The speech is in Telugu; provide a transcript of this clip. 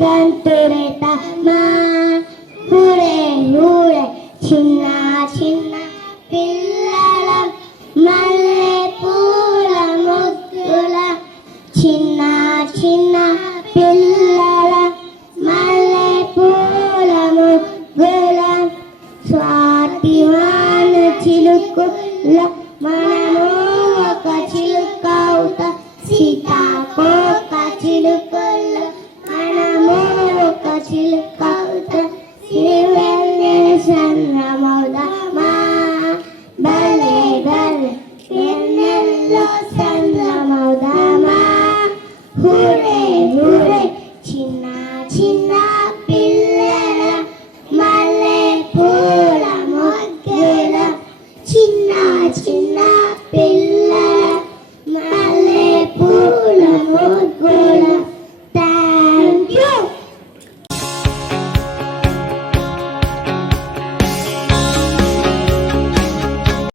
గంతురెత మా హురే హురే చిన్న చిన్న పిల్లల మల్లె పూల ముగ్గుల చిన్న చిన్న పిల్లల మల్లె పూల ముగ్గుల స్వాతి వాన చిలుకుల మన